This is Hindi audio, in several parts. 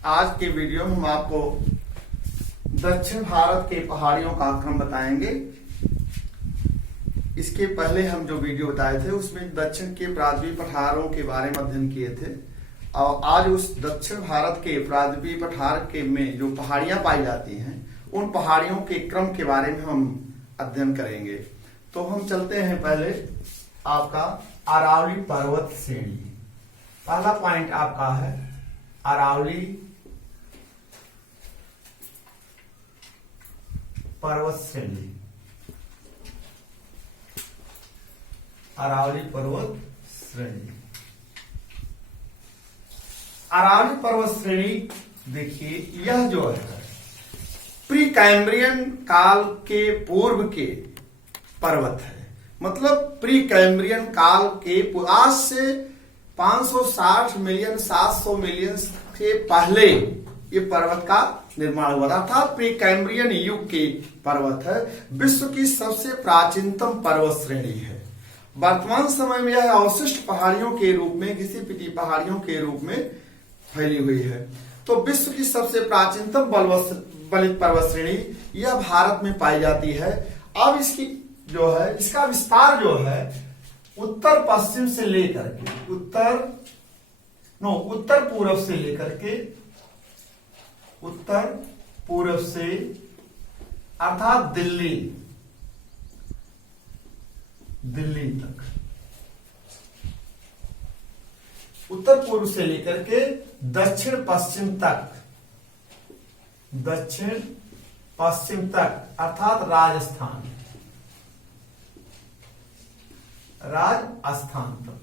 आज के वीडियो में हम आपको दक्षिण भारत के पहाड़ियों का क्रम बताएंगे। इसके पहले हम जो वीडियो बताए थे उसमें दक्षिण के प्रायद्वीप पठारों के बारे में अध्ययन किए थे और आज उस दक्षिण भारत के प्रायद्वीप पठार के में जो पहाड़ियां पाई जाती हैं उन पहाड़ियों के क्रम के बारे में हम अध्ययन करेंगे। तो हम चलते हैं पहले आपका अरावली पर्वत श्रेणी। पहला पॉइंट आपका है अरावली पर्वत श्रेणी। अरावली पर्वत श्रेणी। अरावली पर्वत श्रेणी देखिए, यह जो है प्री कैम्ब्रियन काल के पूर्व के पर्वत है। मतलब प्री कैम्ब्रियन काल के आज से 560 मिलियन 700 मिलियन के पहले ये पर्वत का निर्माण हुआ था, अर्थात प्री कैम्ब्रियन युग के पर्वत है। विश्व की सबसे प्राचीनतम पर्वत श्रेणी है। वर्तमान समय में यह अवशिष्ट पहाड़ियों के रूप में, घिसी पिटी पहाड़ियों के रूप में फैली हुई है। तो विश्व की सबसे प्राचीनतम बलित पर्वत श्रेणी यह भारत में पाई जाती है। अब इसकी जो है, इसका विस्तार जो है उत्तर पश्चिम से लेकर के उत्तर पूर्व से लेकर के उत्तर पूर्व से अर्थात दिल्ली तक, उत्तर पूर्व से लेकर के दक्षिण पश्चिम तक अर्थात राजस्थान तक,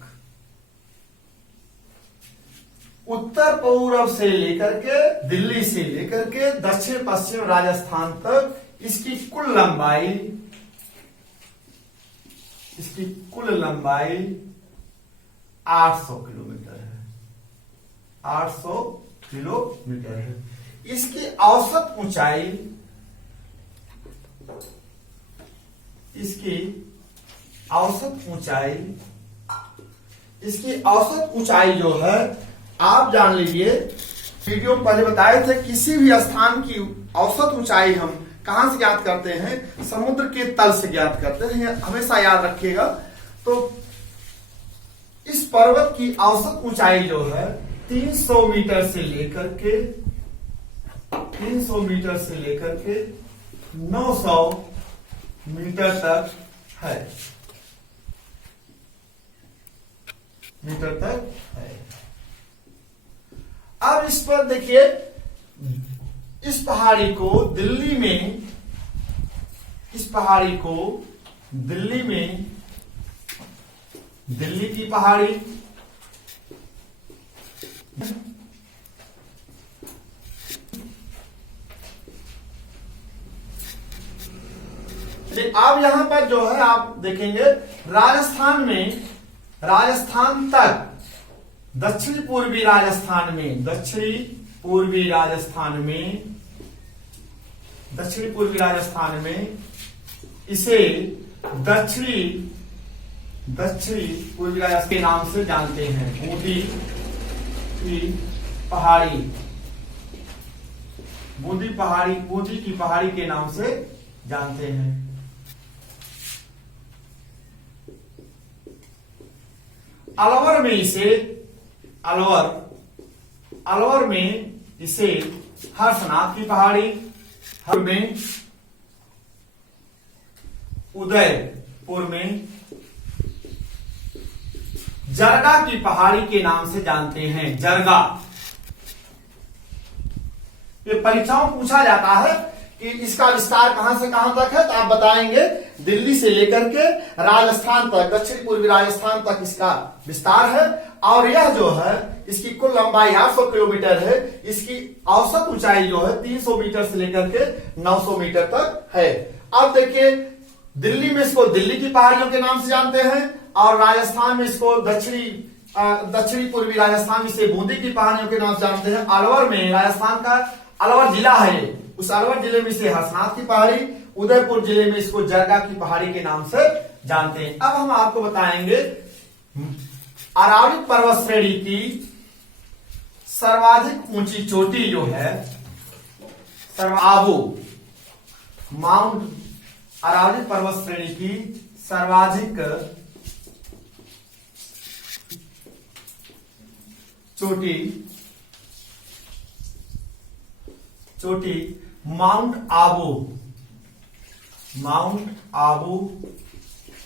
उत्तर पूर्व से लेकर के दिल्ली से लेकर के दक्षिण पश्चिम राजस्थान तक इसकी कुल लंबाई 800 किलोमीटर है। 800 किलोमीटर है। इसकी औसत ऊंचाई जो है, आप जान लीजिए, वीडियो में पहले बताए थे किसी भी स्थान की औसत ऊंचाई हम कहां से ज्ञात करते हैं? समुद्र के तल से ज्ञात करते हैं, हमेशा याद रखिएगा। तो इस पर्वत की औसत ऊंचाई जो है 300 मीटर से लेकर के 900 मीटर तक है। अब इस पर देखिए, इस पहाड़ी को दिल्ली की पहाड़ी, अब यहां पर जो है आप देखेंगे राजस्थान तक, दक्षिण पूर्वी राजस्थान में इसे दक्षिणी पूर्वी राजस्थान के नाम से जानते हैं। बूंदी की पहाड़ी के नाम से जानते हैं। अलवर में इसे हर्षनाथ की पहाड़ी, में उदयपुर में जरगा की पहाड़ी के नाम से जानते हैं। जरगा, ये परीक्षाओं में पूछा जाता है कि इसका विस्तार कहां से कहां तक है, तो आप बताएंगे दिल्ली से लेकर के राजस्थान तक, दक्षिण पूर्वी राजस्थान तक इसका विस्तार है। और यह जो है इसकी कुल लंबाई 800 किलोमीटर है। इसकी औसत ऊंचाई जो है 300 मीटर से लेकर के 900 मीटर तक है। अब देखिए, दिल्ली में इसको दिल्ली की पहाड़ियों के नाम से जानते हैं और राजस्थान में इसको दक्षिणी पूर्वी राजस्थान में इसे बूंदी की पहाड़ियों के नाम से जानते हैं। अलवर में, राजस्थान का अलवर जिला है, उस अलवर जिले में इसे हर्षनाथ की पहाड़ी, उदयपुर जिले में इसको जरगा की पहाड़ी के नाम से जानते हैं। अब हम आपको बताएंगे अरावली पर्वत श्रेणी की सर्वाधिक ऊंची चोटी जो है आबू, माउंट अरावली पर्वत श्रेणी की सर्वाधिक चोटी माउंट आबू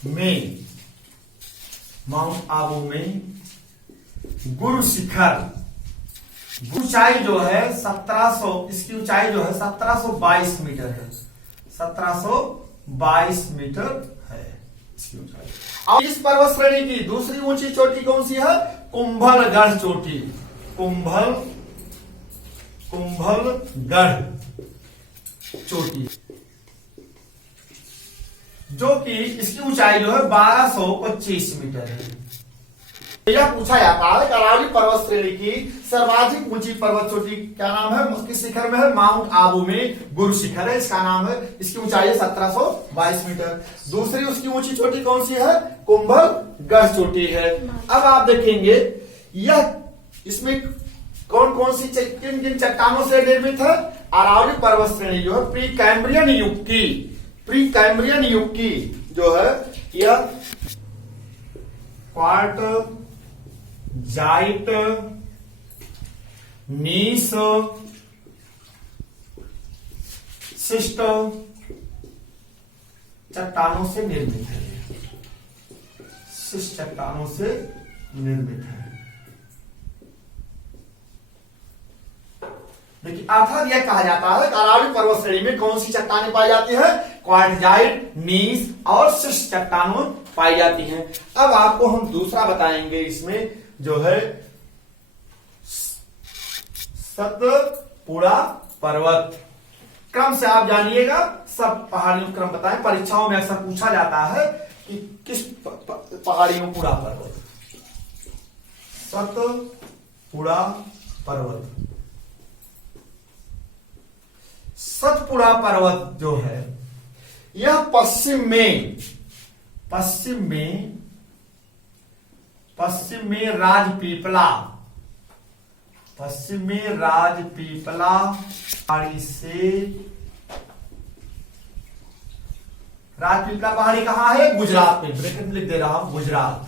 में गुरु शिखर, ऊंचाई जो है 1700, इसकी ऊंचाई जो है 1722 मीटर है, 1722 मीटर है इसकी ऊंचाई। अब इस पर्वत श्रेणी की दूसरी ऊंची चोटी कौन सी है? कुंभलगढ़ चोटी, कुंभलगढ़ चोटी, जो कि इसकी ऊंचाई जो है 1225 मीटर है। यह पूछा जाता है अरावली पर्वत श्रेणी की सर्वाधिक ऊंची पर्वत चोटी क्या नाम है? उसके शिखर में है माउंट आबू में गुरु शिखर है, इसका नाम है, इसकी ऊंचाई है 1722 मीटर। दूसरी उसकी ऊंची चोटी कौन सी है? कुंभलगढ़ चोटी है। अब आप देखेंगे यह इसमें कौन कौन सी किन किन चट्टानों से निर्मित है? अरावली पर्वत श्रेणी जो है प्री कैम्ब्रियन युग की जो है यह क्वार्टजाइट, नीस, शिस्ट चट्टानों से निर्मित है, शिस्ट चट्टानों से निर्मित है। देखिए अर्थात यह कहा जाता है कि अरावली पर्वत श्रेणी में कौन सी चट्टानें पाई जाती है? क्वार्टजाइट, नीस और शिस्ट चट्टानों पाई जाती हैं। अब आपको हम दूसरा बताएंगे, इसमें जो है सतपुड़ा पर्वत। क्रम से आप जानिएगा, सब पहाड़ियों क्रम बताएं, परीक्षाओं में अक्सर पूछा जाता है कि किस पहाड़ियों पुड़ा पर्वत, सतपुड़ा पर्वत। सतपुड़ा पर्वत जो है यह पश्चिम में राजपीपला पहाड़ी से, राजपीपला पहाड़ी कहां है? गुजरात में, ब्रैकेट में लिख दे रहा हूं, गुजरात।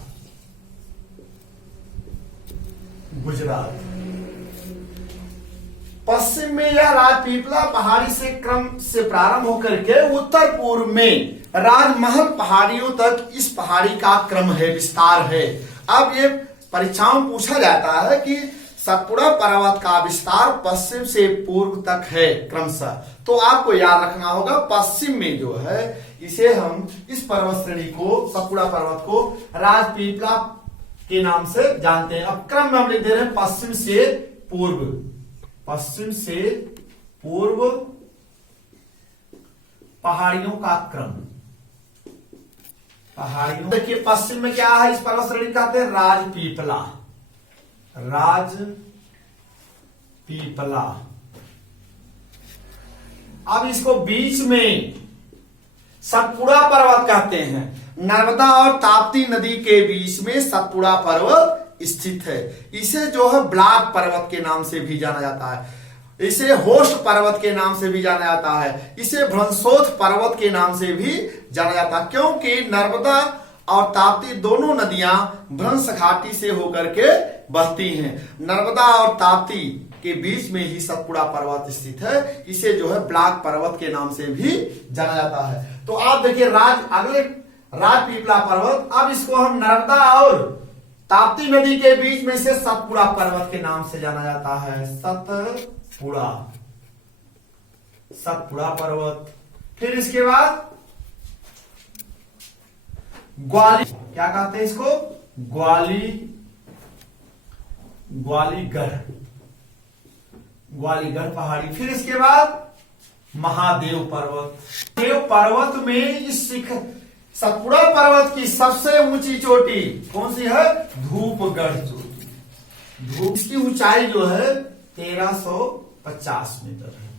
पश्चिम में यह राजपीपला पहाड़ी से क्रम से प्रारंभ होकर के उत्तर पूर्व में राजमहल पहाड़ियों तक इस पहाड़ी का क्रम है, विस्तार है। अब ये परीक्षाओं में पूछा जाता है कि सतपुड़ा पर्वत का विस्तार पश्चिम से पूर्व तक है क्रमशः, तो आपको याद रखना होगा पश्चिम में जो है इसे हम इस पर्वत श्रेणी को, सतपुड़ा पर्वत को राजपीपला के नाम से जानते हैं। अब क्रम में हम लिख दे रहे हैं पश्चिम से पूर्व पहाड़ियों का क्रम। पहाड़ियों, देखिए पश्चिम में क्या है? इस पर्वत श्रेणी कहते हैं राजपीपला। अब इसको बीच में सतपुड़ा पर्वत कहते हैं। नर्मदा और ताप्ती नदी के बीच में सतपुड़ा पर्वत स्थित है। इसे जो है ब्लैक पर्वत के नाम से भी जाना जाता है, इसे होस्ट पर्वत के नाम से भी जाना जाता है, इसे भ्रंशोथ पर्वत के नाम से भी जाना जाता है, क्योंकि नर्मदा और ताप्ती दोनों नदियां भ्रंश घाटी से होकर के बहती हैं। नर्मदा और ताप्ती के बीच में ही सतपुड़ा पर्वत स्थित है, इसे जो है ब्लैक पर्वत के नाम से भी जाना जाता है। तो आप देखिए राजपीपला पर्वत, अब इसको हम नर्मदा और ताप्ती नदी के बीच में से सतपुड़ा पर्वत के नाम से जाना जाता है, सतपुड़ा पर्वत। फिर इसके बाद ग्वाली, क्या कहते हैं इसको? ग्वालीगढ़ पहाड़ी। फिर इसके बाद महादेव पर्वत में इस शिखर सतपुड़ा पर्वत की सबसे ऊंची चोटी कौन सी है? धूपगढ़ चोटी। इसकी ऊंचाई जो है 1350 मीटर है,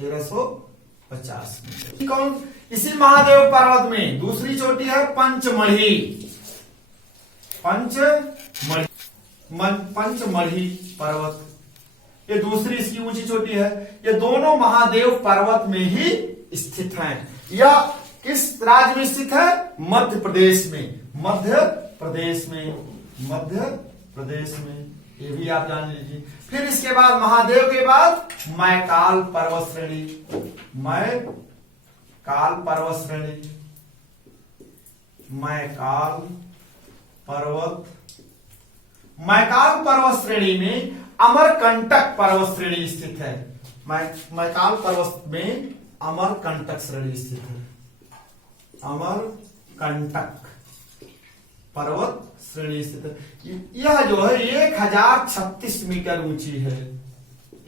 1350 मीटर। कौन? इसी महादेव पर्वत में दूसरी चोटी है पंचमढ़ी पर्वत। ये दूसरी इसकी ऊंची चोटी है। ये दोनों महादेव पर्वत में ही स्थित हैं। यह किस राज्य में स्थित है? मध्य प्रदेश में। मध्य प्रदेश में, मध्य प्रदेश में, ये भी आप जान लीजिए। फिर इसके बाद महादेव के बाद मैकाल पर्वत श्रेणी, मैकाल पर्वत श्रेणी, मैकाल पर्वत श्रेणी में अमरकंटक पर्वत श्रेणी स्थित है। मैकाल पर्वत में अमरकंटक श्रेणी स्थित है। अमरकंटक पर्वत श्रेणी स्थित है। यह जो है 1036 मीटर ऊंची है।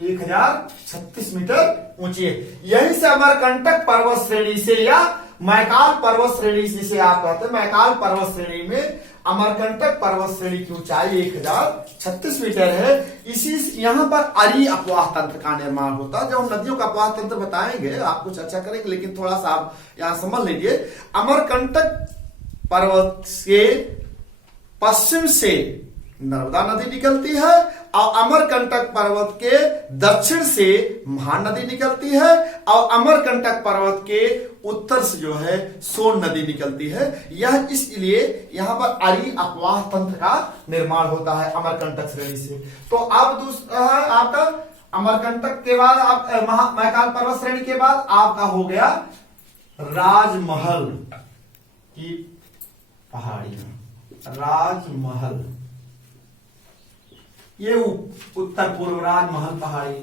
1036 मीटर ऊंची है। यहीं से अमरकंटक पर्वत श्रेणी से या मैकाल पर्वत श्रेणी से आप कहते हैं, मैकाल पर्वत श्रेणी में अमरकंटक पर्वत श्रेणी की ऊंचाई 1036 मीटर है। इसी यहाँ पर अरी अपवाह तंत्र का निर्माण होता है। जब नदियों का अपवाह तंत्र बताएंगे आपको चर्चा करेंगे, लेकिन थोड़ा सा आप यहाँ समझ लीजिए। अमरकंटक पर्वत के पश्चिम से नर्मदा नदी निकलती है और अमरकंटक पर्वत के दक्षिण से महानदी निकलती है और अमरकंटक पर्वत के उत्तर से जो है सोन नदी निकलती है। यह इसलिए यहाँ पर अरी अपवाह तंत्र का निर्माण होता है अमरकंटक श्रेणी से। तो अब दूसरा आपका अमरकंटक के बाद आप मैकाल पर्वत श्रेणी के बाद आपका हो गया राजमहल की पहाड़ी। राजमहल, ये उत्तर पूर्व राजमहल पहाड़ी।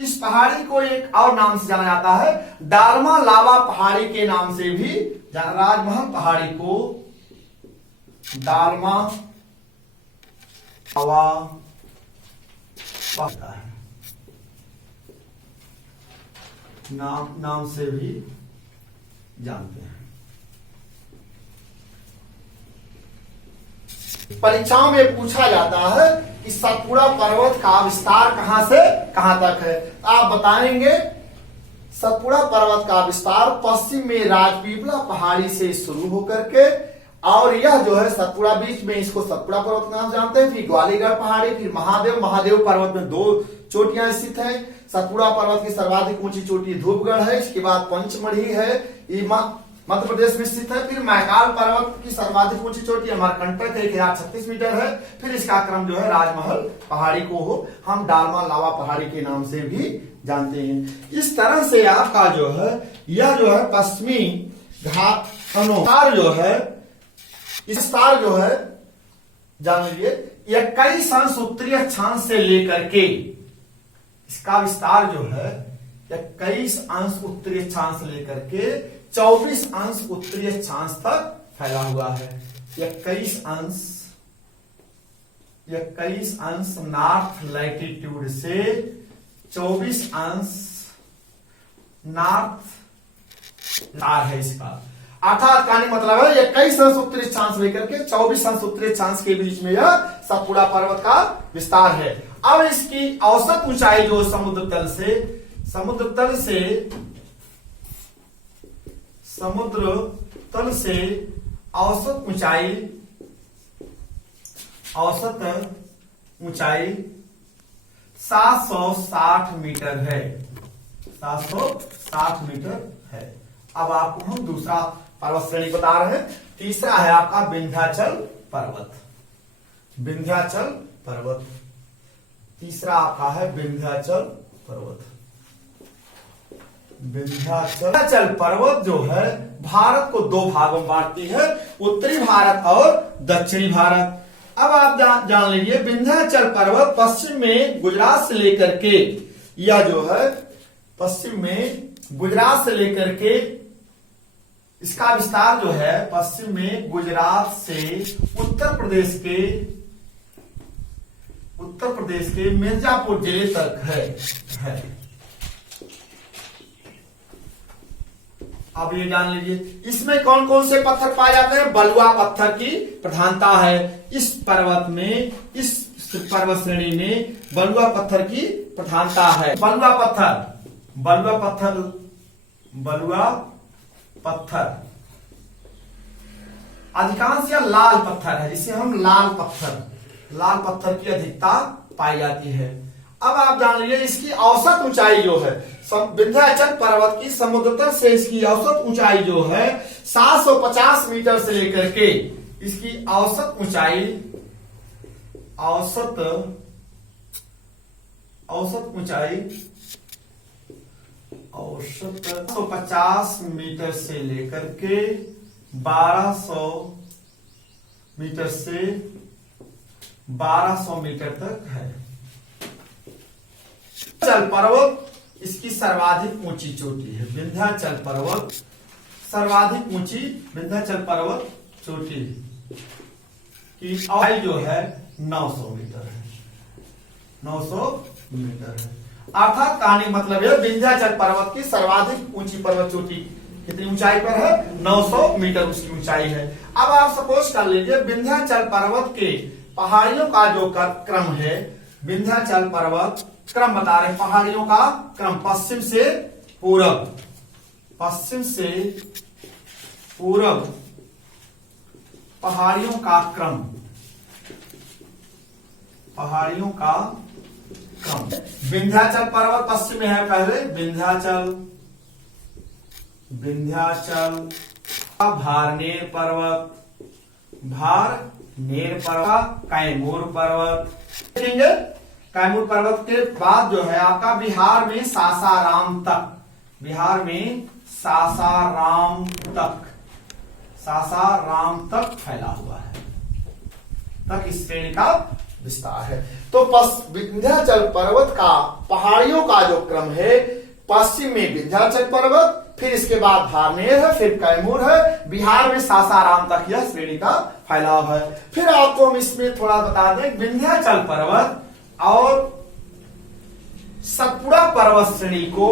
इस पहाड़ी को एक और नाम से जाना जाता है, डालमा लावा पहाड़ी के नाम से भी राजमहल पहाड़ी को डालमा लावा पहाड़ी है नाम से भी जानते हैं। परीक्षाओं में पूछा जाता है कि सतपुड़ा पर्वत का विस्तार कहां से कहां तक है। आप बताएंगे सतपुड़ा पर्वत का विस्तार पश्चिम में राजपीपला पहाड़ी से शुरू होकर के, और यह जो है सतपुड़ा बीच में इसको सतपुड़ा पर्वत का नाम जानते हैं। फिर ग्वालीगढ़ पहाड़ी, फिर महादेव पर्वत में 2 चोटियां स्थित हैं। सतपुड़ा पर्वत की सर्वाधिक ऊंची चोटी धूपगढ़ है। इसके बाद पंचमढ़ी है, ये मध्य प्रदेश में स्थित है। फिर मैकाल पर्वत की सर्वाधिक ऊंची चोटी अमरकंटक 1036 मीटर है। फिर इसका क्रम जो है राजमहल पहाड़ी को हम डालमा लावा पहाड़ी के नाम से भी जानते हैं। इस तरह से आपका जो है यह जो है पश्चिमी घाट जो है इस विस्तार जो है जान लीजिए 21 अंश उत्तरी अक्षांश से लेकर के इसका विस्तार जो है 21 अंश उत्तरी अक्षांश से लेकर के 24 अंश उत्तरी अक्षांश तक फैला हुआ है। 21 अंश नॉर्थ लैटिट्यूड से 24 अंश नॉर्थ है इसका, अर्थात कहने मतलब है 21 अंश उत्तरी अक्षांश लेकर के 24 अंश उत्तरी अक्षांश के बीच में यह सतपुड़ा पर्वत का विस्तार है। अब इसकी औसत ऊंचाई जो समुद्र तल से औसत ऊंचाई 760 मीटर है। 760 मीटर है। अब आपको हम दूसरा पर्वत श्रेणी बता रहे हैं। तीसरा है आपका विंध्याचल पर्वत। तीसरा आपका है विंध्याचल पर्वत। विंध्याचल पर्वत जो है भारत को 2 भागों में बांटती है, उत्तरी भारत और दक्षिणी भारत। अब आप जान लीजिए विंध्याचल पर्वत पश्चिम में गुजरात से लेकर के यह जो है पश्चिम में गुजरात से लेकर के इसका विस्तार जो है पश्चिम में गुजरात से उत्तर प्रदेश के मिर्जापुर जिले तक है। अब ये जान लीजिए इसमें कौन कौन से पत्थर पाए जाते हैं। बलुआ पत्थर की प्रधानता है इस पर्वत में, इस पर्वत श्रेणी में बलुआ पत्थर की प्रधानता है। बलुआ पत्थर अधिकांश या लाल पत्थर है, जिसे हम लाल पत्थर की अधिकता पाई जाती है। अब आप जान लीजिए इसकी औसत ऊंचाई जो है, विंध्याचल पर्वत की समुद्र तल से इसकी औसत ऊंचाई जो है 750 मीटर से लेकर के इसकी औसत ऊंचाई 150 मीटर से लेकर के 1200 मीटर तक है। विंध्याचल पर्वत इसकी सर्वाधिक ऊंची चोटी है। विंध्याचल पर्वत सर्वाधिक ऊंची विंध्याचल पर्वत चोटी की ऊंचाई जो है 900 मीटर है। 900 मीटर है। अर्थात कहानी मतलब है विंध्याचल पर्वत की सर्वाधिक ऊंची पर्वत चोटी कितनी ऊंचाई पर है? 900 मीटर उसकी ऊंचाई है। अब आप सपोज कर लीजिए विंध्याचल पर्वत के पहाड़ियों का जो क्रम है, विंध्याचल पर्वत क्रम बता रहे पहाड़ियों का क्रम पश्चिम से पूरब पहाड़ियों का क्रम विंध्याचल पर्वत पश्चिम में है। पहले विंध्याचल भारनेर पर्वत, कैमूर पर्वत देखेंगे। कैमूर पर्वत के बाद जो है आपका बिहार में सासाराम तक फैला हुआ है, तक इस श्रेणी का विस्तार है। तो विंध्याचल पर्वत का पहाड़ियों का जो क्रम है, पश्चिम में विंध्याचल पर्वत, फिर इसके बाद भारनेर है, फिर कैमूर है, बिहार में सासाराम तक यह श्रेणी का फैलाव है। फिर आपको हम इसमें थोड़ा बता दें, विंध्याचल पर्वत और सतपुड़ा पर्वत श्रेणी को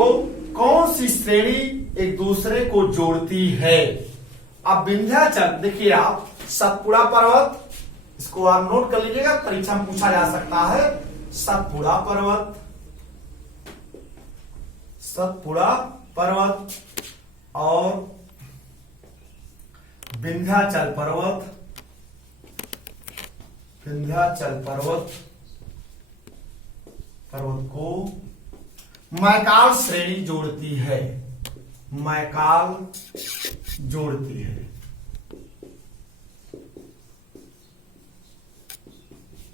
कौन सी श्रेणी एक दूसरे को जोड़ती है? अब विंध्याचल देखिए आप, सतपुड़ा पर्वत, इसको आप नोट कर लीजिएगा, परीक्षा में पूछा जा सकता है। सतपुड़ा पर्वत और विंध्याचल पर्वत को मैकाल श्रेणी जोड़ती है।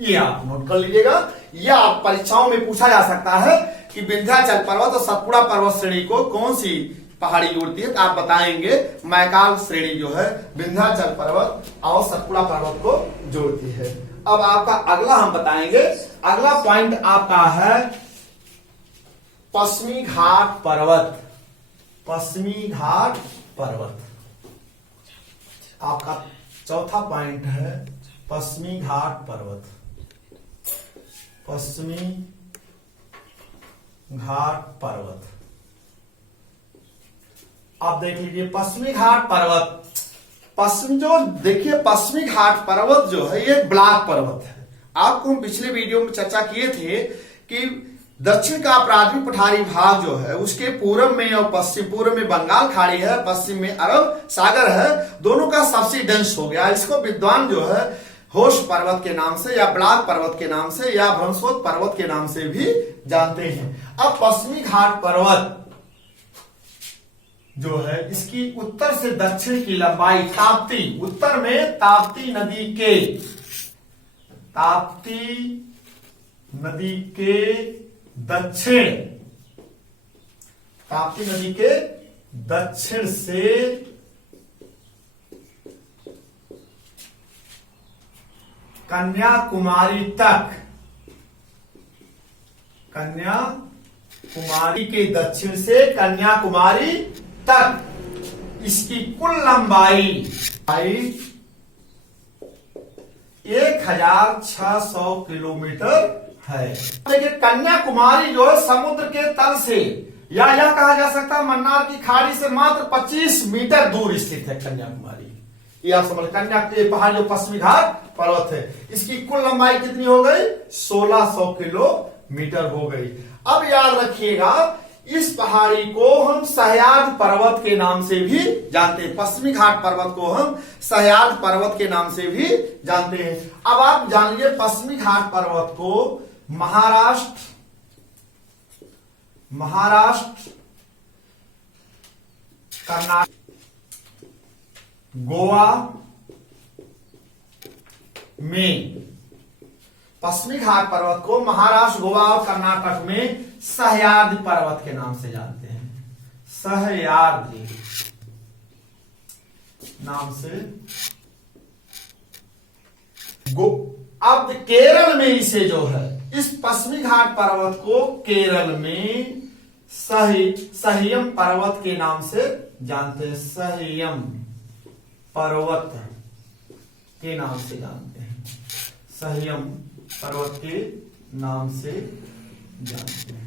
ये आप नोट कर लीजिएगा। यह आप परीक्षाओं में पूछा जा सकता है कि विंध्याचल पर्वत और सतपुड़ा पर्वत श्रेणी को कौन सी पहाड़ी जोड़ती है, तो आप बताएंगे मैकाल श्रेणी जो है विंध्याचल पर्वत और सतपुड़ा पर्वत को जोड़ती है। अब आपका अगला हम बताएंगे, अगला पॉइंट आपका है पश्चिमी घाट पर्वत। आपका चौथा पॉइंट है पश्चिमी घाट पर्वत। आप देख लीजिए पश्चिमी घाट पर्वत, पश्चिमी घाट पर्वत जो है ये ब्लॉक पर्वत है। आपको हम पिछले वीडियो में चर्चा किए थे कि दक्षिण का प्राथमिक पठारी भाग जो है उसके पूर्व में और पूर्व में बंगाल खाड़ी है, पश्चिम में अरब सागर है, दोनों का सबसिडेंस हो गया। इसको विद्वान जो है होश पर्वत के नाम से या ब्लॉक पर्वत के नाम से या भ्रंशोत पर्वत के नाम से भी जानते हैं। अब पश्चिमी घाट पर्वत जो है इसकी उत्तर से दक्षिण की लंबाई ताप्ती, उत्तर में ताप्ती नदी के दक्षिण से कन्याकुमारी के दक्षिण से कन्याकुमारी तक इसकी कुल लंबाई 1600 किलोमीटर है। देखिए कन्याकुमारी जो है समुद्र के तल से या यह कहा जा सकता है मन्नार की खाड़ी से मात्र 25 मीटर दूर स्थित है कन्याकुमारी। ये आप समझ, पहाड़ जो पश्चिमी घाट पर्वत है इसकी कुल लंबाई कितनी हो गई? 1600 किलोमीटर हो गई। अब याद रखिएगा इस पहाड़ी को हम सह्याद्री पर्वत के नाम से भी जानते हैं। पश्चिमी घाट पर्वत को हम सह्याद्री पर्वत के नाम से भी जानते हैं। अब आप जान लीजिए पश्चिमी घाट पर्वत को महाराष्ट्र, कर्नाटक, गोवा में पश्चिमी घाट पर्वत को महाराष्ट्र, गोवा और कर्नाटक में सह्याद्री पर्वत के नाम से जानते हैं। सह्याद्री नाम से। अब केरल में इसे जो है, इस पश्चिमी घाट पर्वत को केरल में सह्यम पर्वत के नाम से जानते हैं। सह्यम पर्वत के नाम से जानते हैं। सह्यम पर्वत के नाम से जानते हैं।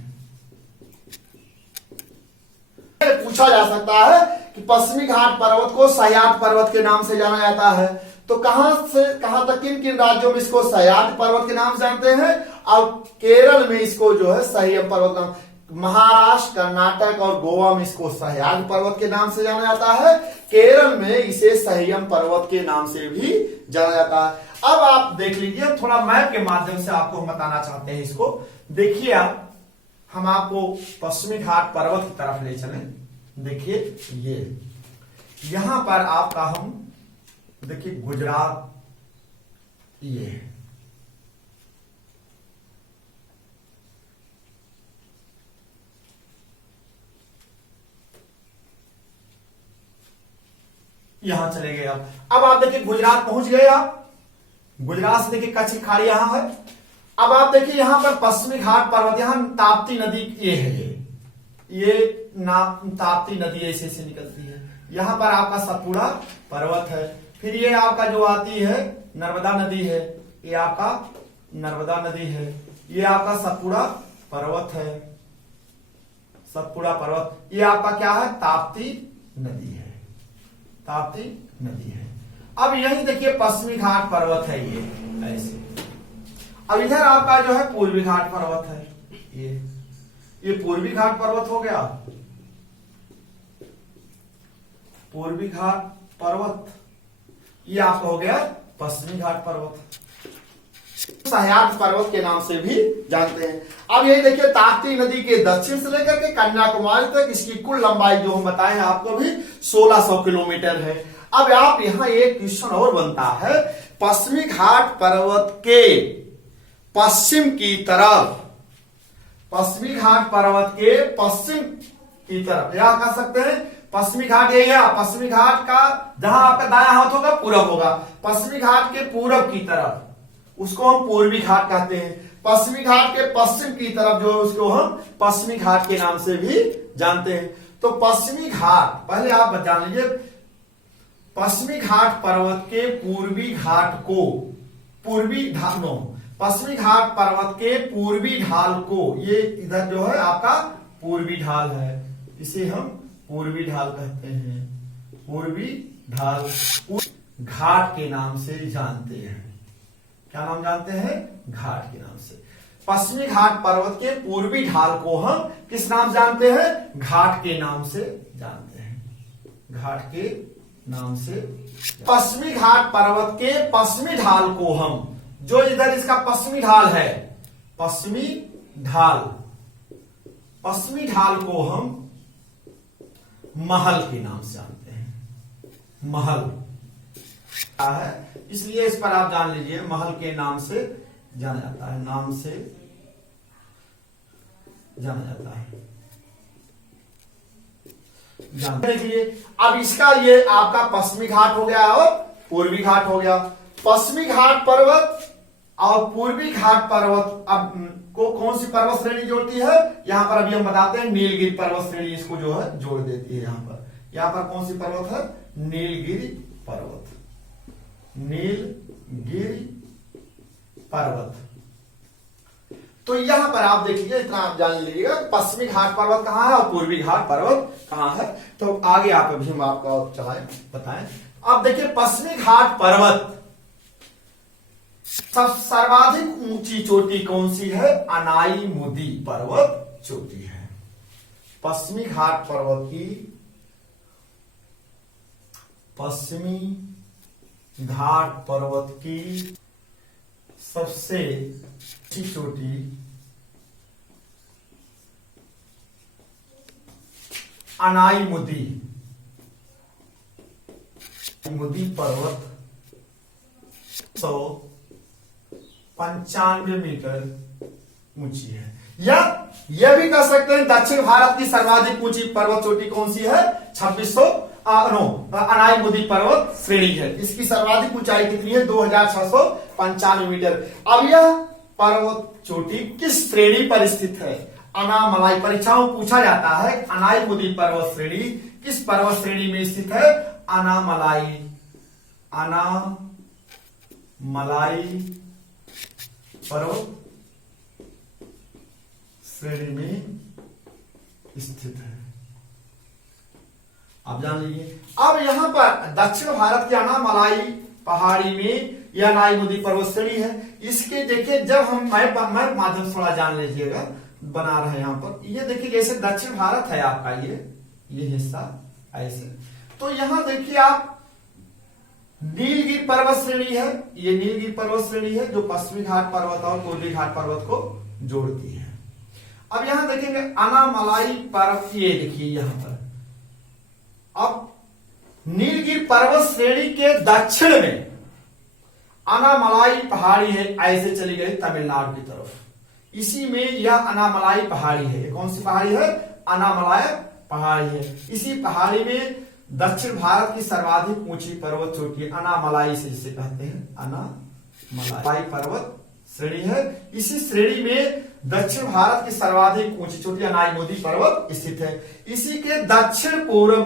पूछा जा सकता है कि पश्चिमी घाट पर्वत को सह्याद्री पर्वत के नाम से जाना जाता है, तो कहां से कहां तक, किन किन राज्यों में इसको सह्याद्री पर्वत के नाम से जानते हैं, और केरल में इसको जो है सह्यम पर्वत नाम, महाराष्ट्र, कर्नाटक और गोवा में इसको सह्याद्री पर्वत के नाम से जाना जाता है। केरल में इसे सह्यम पर्वत के नाम से भी जाना जाता है। अब आप देख लीजिए, थोड़ा मैप के माध्यम से आपको हम बताना चाहते हैं इसको। देखिए आप, हम आपको पश्चिमी घाट पर्वत की तरफ ले चलें। देखिए ये यहां पर आपका हम देखिए गुजरात, ये यहां चले गए आप। अब आप देखिए गुजरात पहुंच गए आप। गुजरात से देखिए कच्छ की खाड़ी यहां है। अब आप देखिए यहां पर पश्चिमी घाट पर्वत, यहां ताप्ती नदी ये है, ये ताप्ती नदी ऐसे से निकलती है। यहां पर आपका सतपुड़ा पर्वत है। फिर ये आपका जो आती है नर्मदा नदी है, ये आपका नर्मदा नदी है। ये आपका सतपुड़ा पर्वत है, सतपुड़ा पर्वत। ये आपका क्या है, ताप्ती नदी है, ताप्ती नदी है। अब यही देखिए पश्चिमी घाट पर्वत है, ये ऐसे। अब इधर आपका जो है पूर्वी घाट पर्वत है, ये पूर्वी घाट पर्वत हो गया, पूर्वी घाट पर्वत। ये आपका हो गया पश्चिमी घाट पर्वत। सह्याद्री पर्वत के नाम से भी जानते हैं। अब ये देखिए ताप्ती नदी के दक्षिण से लेकर के कन्याकुमारी तक इसकी कुल लंबाई जो हम बताए आपको भी 1600 किलोमीटर है। अब आप यहां एक क्वेश्चन और बनता है, पश्चिमी घाट पर्वत के पश्चिम की तरफ, पश्चिमी घाट पर्वत के पश्चिम की तरफ, या कह सकते हैं पश्चिमी घाट, ये गया पश्चिमी घाट का जहां आपका दायां हाथ होगा पूरब होगा, पश्चिमी घाट के पूरब की तरफ उसको हम पूर्वी घाट कहते हैं। पश्चिमी घाट के पश्चिम की तरफ जो है उसको हम पश्चिमी घाट के नाम से भी जानते हैं। तो पश्चिमी घाट, पहले आप जान लीजिए, पश्चिमी घाट पर्वत के पूर्वी घाट को, पूर्वी ढालों, पश्चिमी घाट पर्वत के पूर्वी ढाल को, ये इधर जो है आपका पूर्वी ढाल है, इसे हम पूर्वी ढाल कहते हैं। पूर्वी ढाल घाट के नाम से जानते हैं। क्या नाम जानते हैं, घाट के नाम से। पश्चिमी घाट पर्वत के पूर्वी ढाल को हम किस नाम जानते हैं, घाट के नाम से जानते हैं। घाट के नाम से। पश्चिमी घाट पर्वत के पश्चिमी ढाल को हम, जो इधर इसका पश्चिमी ढाल है, पश्चिमी ढाल, पश्चिमी ढाल को हम महल के नाम से जानते हैं। महल है, इसलिए इस पर आप जान लीजिए महल के नाम से जाना जाता है, नाम से जाना जाता है। देखिए अब इसका ये आपका पश्चिमी घाट हो गया और पूर्वी घाट हो गया। पश्चिमी घाट पर्वत और पूर्वी घाट पर्वत अब को कौन सी पर्वत श्रेणी जोड़ती है, यहां पर अभी हम बताते हैं नीलगिरी पर्वत श्रेणी इसको जो है जोड़ देती है। यहां पर कौन सी पर्वत है, नीलगिरी पर्वत, नीलगिरी पर्वत। तो यहां पर आप देखिए, इतना आप जान लीजिएगा पश्चिमी घाट पर्वत कहां है और पूर्वी घाट पर्वत कहां है। तो आगे आप अभी हम आपको चलाएं बताएं। अब देखिए पश्चिमी घाट पर्वत सब सर्वाधिक ऊंची चोटी कौन सी है, अनाईमुदी पर्वत चोटी है। पश्चिमी घाट पर्वत की, पश्चिमी घाट पर्वत की सबसे ऊंची चोटी अनाई मुदी पर्वत 195 मीटर ऊंची है। या यह भी कह सकते हैं दक्षिण भारत की सर्वाधिक ऊंची पर्वत चोटी कौन सी है? 2600 अनाई मुदी पर्वत श्रेणी है। इसकी सर्वाधिक ऊंचाई कितनी है? 2695 मीटर। अब यह पर्वत चोटी किस श्रेणी पर स्थित है? अनामलाई। परीक्षाओं में पूछा जाता है अनाई मुदी पर्वत श्रेणी किस पर्वत श्रेणी में स्थित है? अनामलाई पर्वत श्रेणी में स्थित है। आप जान लीजिए। अब यहां पर दक्षिण भारत के अनामलाई पहाड़ी में यह अनाई मुदी पर्वत श्रेणी है। इसके देखिए जब हम मैप माध्यम से थोड़ा जान लीजिएगा, बना रहे हैं यहां पर। ये देखिए जैसे दक्षिण भारत है आपका ये हिस्सा ऐसे, तो यहां देखिए आप नीलगिरी पर्वत श्रेणी है। ये नीलगिरी पर्वत श्रेणी है जो पश्चिमी घाट पर्वत और पूर्वी घाट पर्वत को जोड़ती है। अब यहां देखेंगे अनामलाई पर्वत, ये देखिए यहां पर। अब नीलगिरी पर्वत श्रेणी के दक्षिण में अनामलाई पहाड़ी है, ऐसे चली गई तमिलनाडु की तरफ। इसी में यह अनामलाई पहाड़ी है। ये कौन सी पहाड़ी है? अनामलाई पहाड़ी है। इसी पहाड़ी में दक्षिण भारत की सर्वाधिक ऊंची पर्वत चोटी अनामलाई से जिसे कहते हैं अनामलाई पर्वत श्रेणी है। इसी श्रेणी में दक्षिण भारत की सर्वाधिक ऊंची चोटी अनाई मुदी पर्वत स्थित है। इसी के दक्षिण पूर्व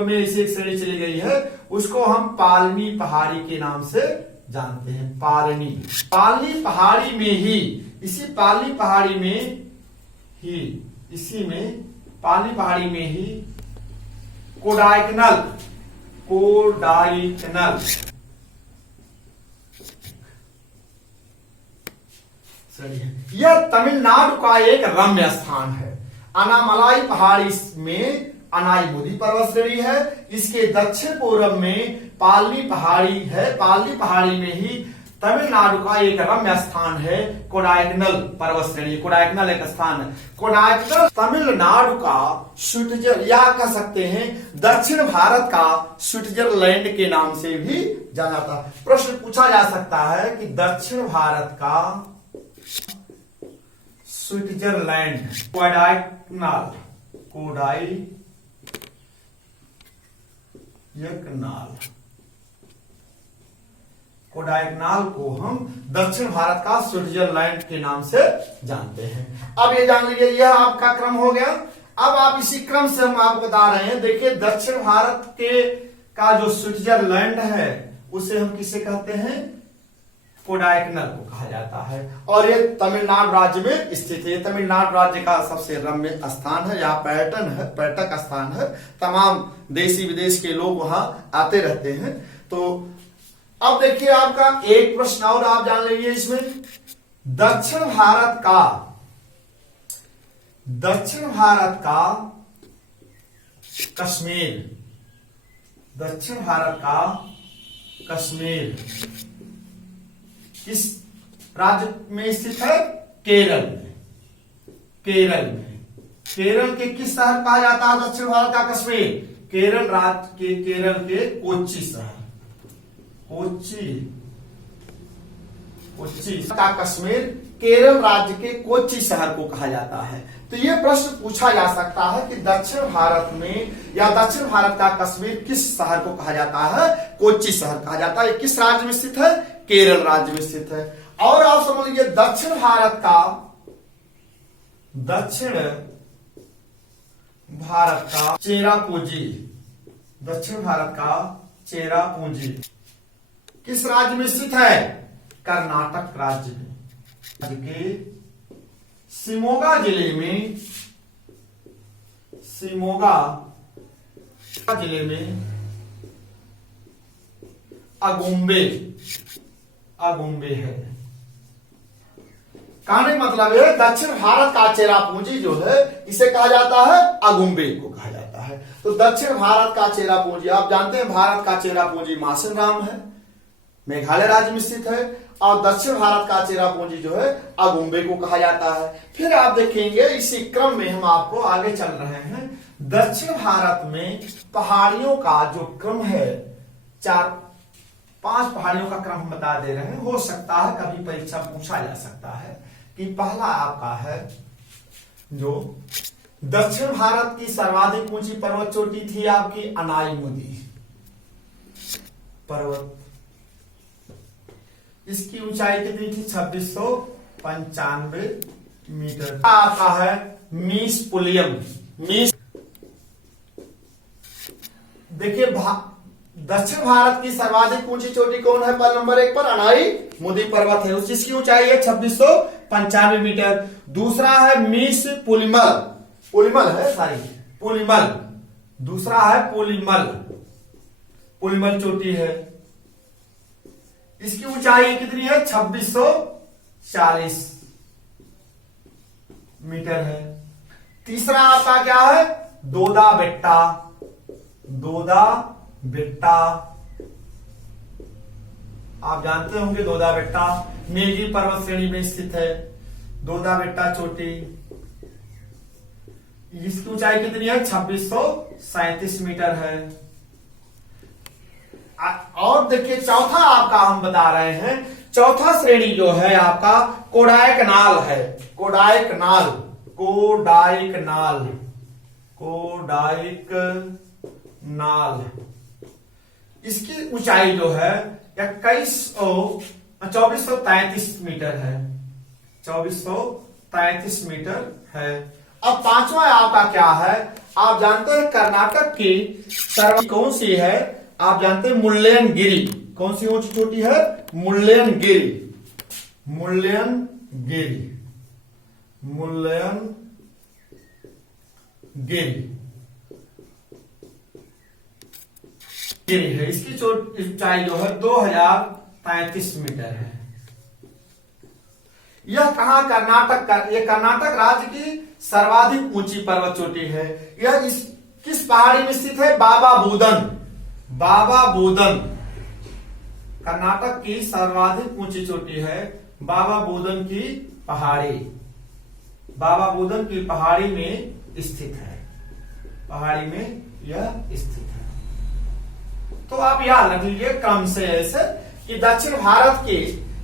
में इसे एक श्रेणी चली गई है, उसको हम पालनी पहाड़ी के नाम से जानते हैं। पालनी पहाड़ी में ही, इसी पालनी पहाड़ी में ही कोडाइकनल यह तमिलनाडु का एक रम्य स्थान है। अनामलाई पहाड़ी में अनाई मुदी पर्वत श्रेणी है। इसके दक्षिण पूर्व में पालनी पहाड़ी है। पालनी पहाड़ी में ही तमिलनाडु का एक रम्य स्थान है कोडाइकनल पर्वत श्रेणी। कोडाइकनल एक स्थान है। कोडाइकनल तमिलनाडु का स्विट्जरलैंड, या कह सकते हैं दक्षिण भारत का स्विट्जरलैंड के नाम से भी जाना जाता है। प्रश्न पूछा जा सकता है कि दक्षिण भारत का स्विट्जरलैंड कोडाइकनाल को हम दक्षिण भारत का स्विट्जरलैंड के नाम से जानते हैं। अब ये जान लीजिए यह आपका क्रम हो गया। अब आप इसी क्रम से हम आपको बता रहे हैं। देखिए दक्षिण भारत का जो स्विट्जरलैंड है उसे हम किसे कहते हैं? कोडाइकनल को कहा जाता है। और ये तमिलनाडु राज्य में स्थित है। तमिलनाडु राज्य का सबसे रम्य स्थान है। यहाँ पर्यटक स्थान है। तमाम देशी विदेश के लोग वहां आते रहते हैं। तो अब देखिए आपका एक प्रश्न और आप जान लीजिए इसमें। दक्षिण भारत का कश्मीर किस राज्य में स्थित है? केरल में। केरल के किस शहर कहा जाता है दक्षिण भारत का कश्मीर? केरल के कोच्चि शहर। कोच्चि का कश्मीर केरल राज्य के कोच्चि शहर को कहा जाता है। तो यह प्रश्न पूछा जा सकता है कि दक्षिण भारत में या दक्षिण भारत का कश्मीर किस शहर को कहा जाता है? कोच्चि शहर कहा जाता है। किस राज्य में स्थित है? केरल राज्य में स्थित है। और आप समझ लीजिए दक्षिण भारत का चेरापूंजी किस राज्य में स्थित है? कर्नाटक राज्य में। के शिमोगा जिले में अगुम्बे है। कहने मतलब है दक्षिण भारत का चेरापूंजी जो है इसे कहा जाता है अगुम्बे को कहा जाता है। है। तो दक्षिण भारत का चेरापूंजी, आप जानते हैं भारत का चेरापूंजी मासिनराम है, मेघालय राज्य में स्थित है, और दक्षिण भारत का चेरापूंजी जो है अगुम्बे को कहा जाता है। फिर आप देखेंगे इसी क्रम में हम आपको आगे चल रहे हैं। दक्षिण भारत में पहाड़ियों का जो क्रम है, 4-5 पहाड़ियों का क्रम हम बता दे रहे हैं। हो सकता है कभी परीक्षा पूछा जा सकता है कि पहला आपका है जो दक्षिण भारत की सर्वाधिक ऊंची पर्वत चोटी थी आपकी अनाईमुदी पर्वत। इसकी ऊंचाई कितनी थी? 2695 मीटर। आपका है मीस पुलियम। मीस, देखिए दक्षिण भारत की सर्वाधिक ऊंची चोटी कौन है? पर नंबर 1 पर अनाईमुदी पर्वत है, जिसकी ऊंचाई है 2695 मीटर। दूसरा है मीस पुलिमल, पुलिमल है सॉरी पुलिमल, दूसरा है पुलिमल, पुलिमल चोटी है। इसकी ऊंचाई कितनी है? 2640 मीटर है। तीसरा आपका क्या है? दोदा बेट्टा, दोदा बेट्टा, आप जानते होंगे दोदा बेट्टा नीलगिरी पर्वत श्रेणी में स्थित है। दोदा बेट्टा चोटी, इसकी ऊंचाई कितनी है? 2637 मीटर है। और देखिए चौथा आपका हम बता रहे हैं, चौथा श्रेणी जो है आपका कोडाइकनाल है। कोडाइकनाल, कोडाइकनाल, कोडाइकनाल, इसकी ऊंचाई जो है 2433 मीटर है, 2433 मीटर है। अब पांचवा आपका क्या है? आप जानते हैं कर्नाटक की कौन सी है? आप जानते हैं मुल्लेनगिरी। कौन सी ऊंची चोटी है? मुल्लेनगिरी, मुल्लेनगिरी, मुल्लेनगिरी है। इसकी ऊंचाई जो है 2035 मीटर है। यह कहां? कर्नाटक का, यह कर्नाटक राज्य की सर्वाधिक ऊंची पर्वत चोटी है। यह किस पहाड़ी में स्थित है? बाबा बूदन, बाबा बूदन कर्नाटक की सर्वाधिक ऊंची चोटी है, बाबा बूदन की पहाड़ी, बाबा बूदन की पहाड़ी में स्थित है, पहाड़ी में यह स्थित है। तो आप याद रख लीजिए क्रम से ऐसे कि दक्षिण भारत की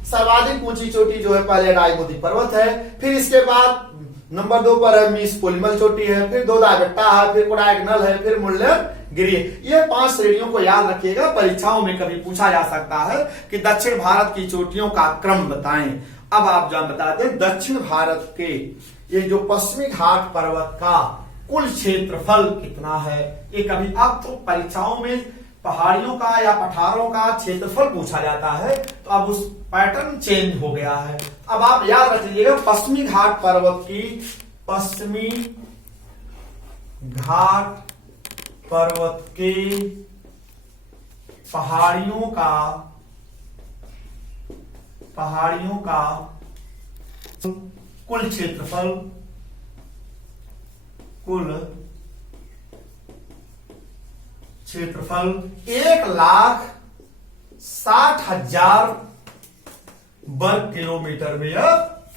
सर्वाधिक ऊंची चोटी जो है पहले अनाईमुदी पर्वत है, फिर इसके बाद नंबर 2 पर है मीस पुलिमल चोटी है, फिर दोदा बेट्टा है, फिर कोडाइकनाल है, फिर मुल्लेनगिरी। ये 5 श्रेणियों को याद रखिएगा, परीक्षाओं में कभी पूछा जा सकता है कि दक्षिण भारत की चोटियों का क्रम बताएं। अब आप जान बता दें दक्षिण भारत के ये जो पश्चिमी घाट पर्वत का कुल क्षेत्रफल कितना है। ये कभी अब तो परीक्षाओं में पहाड़ियों का या पठारों का क्षेत्रफल पूछा जाता है, तो अब उस पैटर्न चेंज हो गया है। अब आप याद रख लीजिएगा पश्चिमी घाट पर्वत की, पश्चिमी घाट पर्वत के पहाड़ियों का कुल क्षेत्रफल, कुल क्षेत्रफल 1,60,000 वर्ग किलोमीटर में यह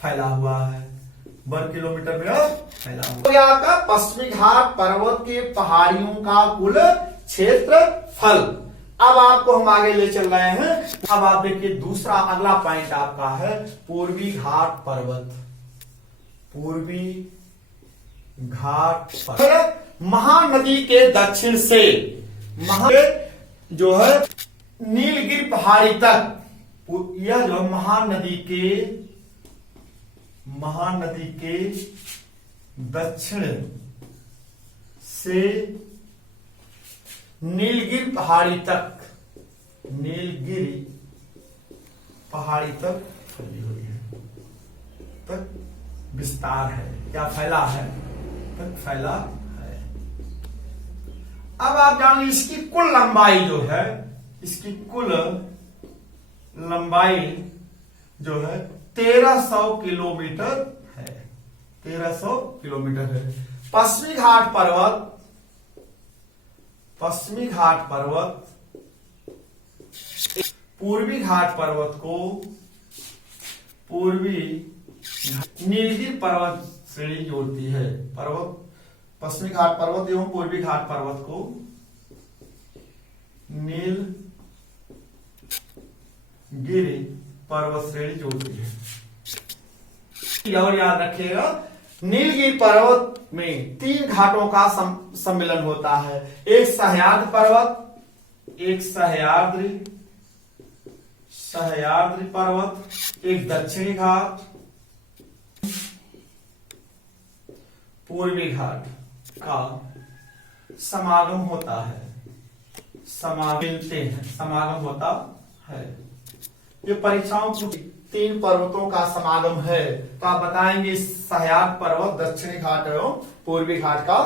फैला हुआ है, वर्ग किलोमीटर में यह फैला हुआ। तो यह आपका पश्चिमी घाट पर्वत के पहाड़ियों का कुल क्षेत्रफल। अब आपको हम आगे ले चल रहे हैं। अब आप देखिए दूसरा अगला पॉइंट आपका है पूर्वी घाट पर्वत, पूर्वी घाट पर्वत महानदी के दक्षिण से जो है नीलगिरी पहाड़ी तक, यह जो महानदी के दक्षिण से नीलगिरी पहाड़ी तक, नीलगिरी पहाड़ी तक फैली हुई है, तक विस्तार है, क्या फैला है, तक फैला है। अब आप जान लीजिए इसकी कुल लंबाई जो है, इसकी कुल लंबाई जो है 1300 किलोमीटर है, 1300 किलोमीटर है। पश्चिमी घाट पर्वत पश्चिमी घाट पर्वत पूर्वी घाट पर्वत को पूर्वी नीलगिरी पर्वत श्रेणी जोड़ती है। पश्चिमी घाट पर्वत एवं पूर्वी घाट पर्वत को नीलगिरी पर्वत श्रेणी जोड़ती है। और याद रखिएगा, नीलगिरी पर्वत में 3 घाटों का सम्मिलन होता है। एक सह्याद्री पर्वत, एक सह्याद्री पर्वत, एक दक्षिणी घाट, पूर्वी घाट का समागम होता है। समागम होता है। ये परीक्षाओं की 3 पर्वतों का समागम है, तो आप बताएंगे सह्याद्री पर्वत, दक्षिणी घाट एवं पूर्वी घाट का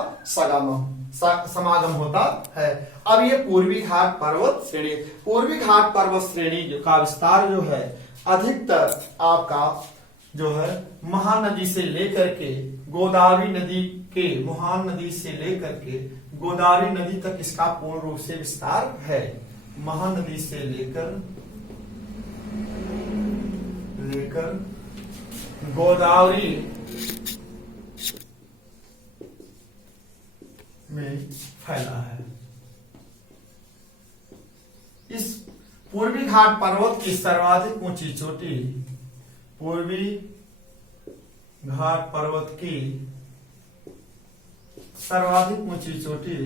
समागम होता है। अब ये पूर्वी घाट पर्वत श्रेणी, पूर्वी घाट पर्वत श्रेणी का विस्तार जो है अधिकतर आपका जो है महानदी से लेकर के गोदावरी नदी के महानदी से लेकर के गोदावरी नदी तक इसका पूर्ण रूप से विस्तार है। महानदी से लेकर गोदावरी में फैला है। इस पूर्वी घाट पर्वत की सर्वाधिक ऊंची चोटी, पूर्वी घाट पर्वत की सर्वाधिक ऊंची चोटी